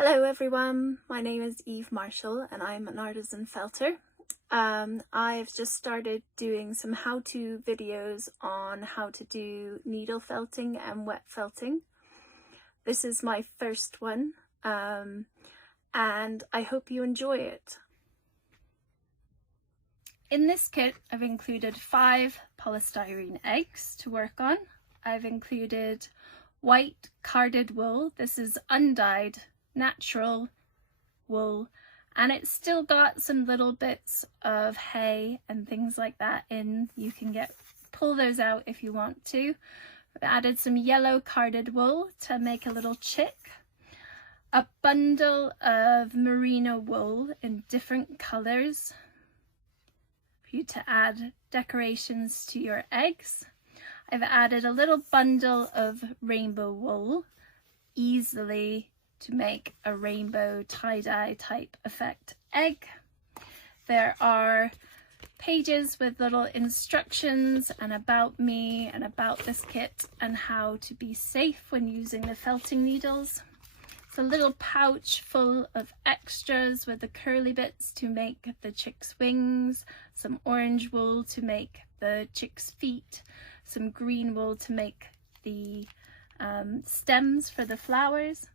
Hello everyone, my name is Eve Marshall and I'm an artisan felter. I've just started doing some how-to videos on how to do needle felting and wet felting. This is my first one and I hope you enjoy it. In this kit I've included 5 polystyrene eggs to work on. I've included white carded wool. This is undyed natural wool, and it's still got some little bits of hay and things like that in. You can pull those out if you want to. I've added some yellow carded wool to make a little chick, a bundle of merino wool in different colours for you to add decorations to your eggs. I've added a little bundle of rainbow wool, easily to make a rainbow tie-dye type effect egg. There are pages with little instructions and about me and about this kit and how to be safe when using the felting needles. It's a little pouch full of extras with the curly bits to make the chick's wings, some orange wool to make the chick's feet, some green wool to make the stems for the flowers.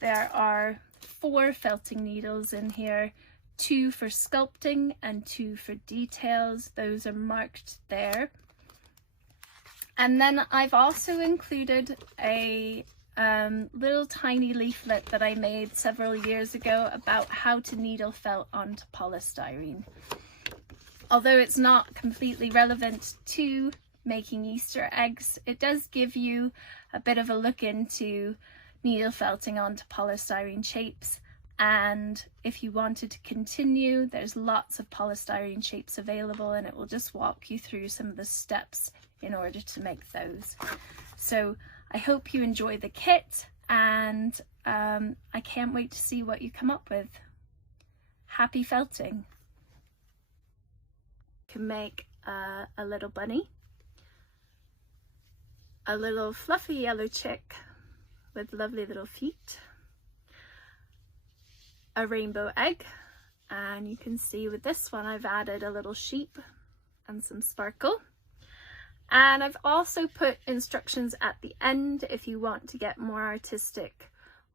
There are 4 felting needles in here, 2 for sculpting and 2 for details. Those are marked there. And then I've also included a little tiny leaflet that I made several years ago about how to needle felt onto polystyrene. Although it's not completely relevant to making Easter eggs, it does give you a bit of a look into needle felting onto polystyrene shapes, and if you wanted to continue, there's lots of polystyrene shapes available and it will just walk you through some of the steps in order to make those. So I hope you enjoy the kit, and I can't wait to see what you come up with. Happy felting! You can make a little bunny, a little fluffy yellow chick with lovely little feet, a rainbow egg, and you can see with this one I've added a little sheep and some sparkle, and I've also put instructions at the end if you want to get more artistic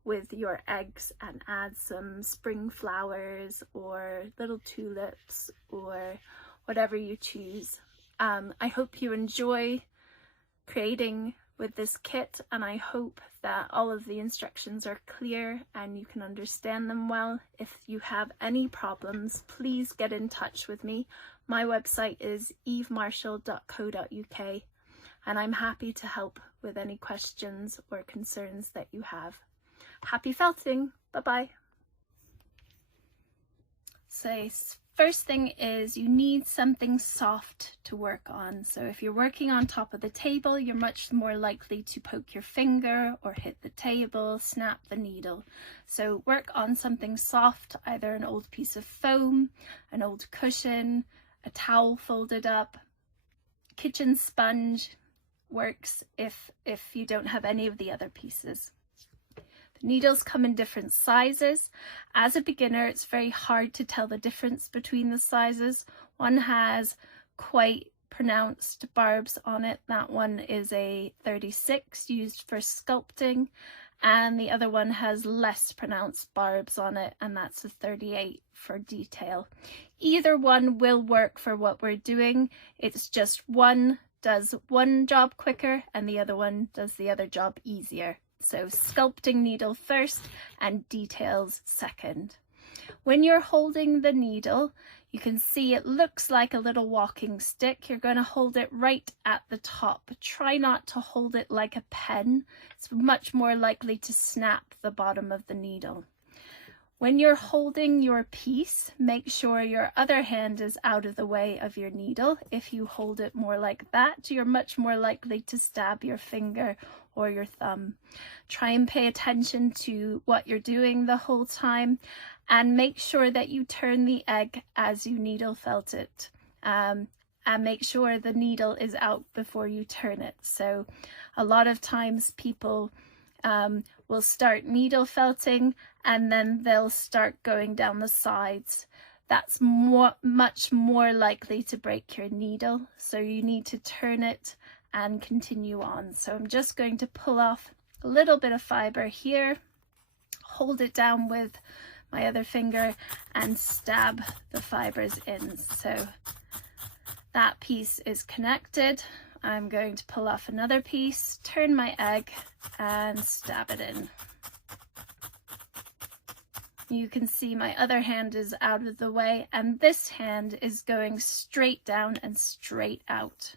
with your eggs and add some spring flowers or little tulips or whatever you choose. I hope you enjoy creating with this kit, and I hope that all of the instructions are clear and you can understand them well. If you have any problems, please get in touch with me. My website is evemarshall.co.uk and I'm happy to help with any questions or concerns that you have. Happy felting! Bye bye! So first thing is you need something soft to work on. So if you're working on top of the table, you're much more likely to poke your finger or hit the table, snap the needle. So work on something soft, either an old piece of foam, an old cushion, a towel folded up, kitchen sponge works if you don't have any of the other pieces. Needles come in different sizes. As a beginner, it's very hard to tell the difference between the sizes. One has quite pronounced barbs on it. That one is a 36 used for sculpting, and the other one has less pronounced barbs on it, and that's a 38 for detail. Either one will work for what we're doing. It's just one does one job quicker and the other one does the other job easier. So sculpting needle first and details second. When you're holding the needle, you can see it looks like a little walking stick. You're going to hold it right at the top. Try not to hold it like a pen. It's much more likely to snap the bottom of the needle. When you're holding your piece, make sure your other hand is out of the way of your needle. If you hold it more like that, you're much more likely to stab your finger or your thumb. Try and pay attention to what you're doing the whole time, and make sure that you turn the egg as you needle felt it. And make sure the needle is out before you turn it. So a lot of times people will start needle felting, and then they'll start going down the sides. That's much more likely to break your needle, so you need to turn it and continue on. So I'm just going to pull off a little bit of fiber here, hold it down with my other finger and stab the fibers in. So that piece is connected. I'm going to pull off another piece, turn my egg and stab it in. You can see my other hand is out of the way, and this hand is going straight down and straight out.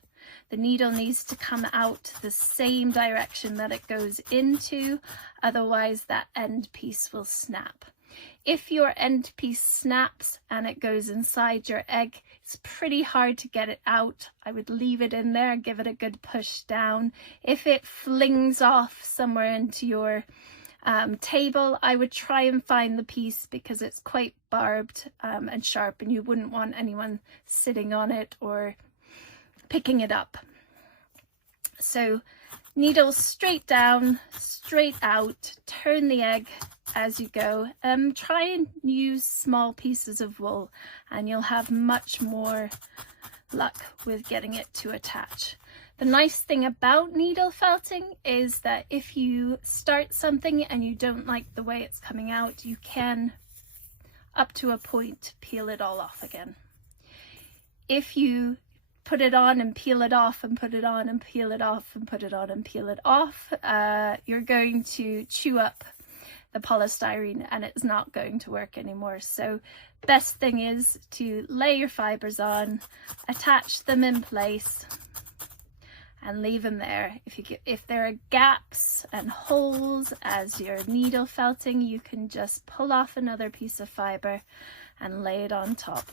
The needle needs to come out the same direction that it goes into, otherwise that end piece will snap. If your end piece snaps and it goes inside your egg, it's pretty hard to get it out. I would leave it in there, give it a good push down. If it flings off somewhere into your table, I would try and find the piece, because it's quite barbed and sharp, and you wouldn't want anyone sitting on it or picking it up. So needle straight down, straight out, turn the egg as you go. Try and use small pieces of wool and you'll have much more luck with getting it to attach. The nice thing about needle felting is that if you start something and you don't like the way it's coming out, you can, up to a point, peel it all off again. If you put it on and peel it off and put it on and peel it off and put it on and peel it off, you're going to chew up the polystyrene and it's not going to work anymore. So best thing is to lay your fibers on, attach them in place and leave them there. If there are gaps and holes as you're needle felting, you can just pull off another piece of fiber and lay it on top.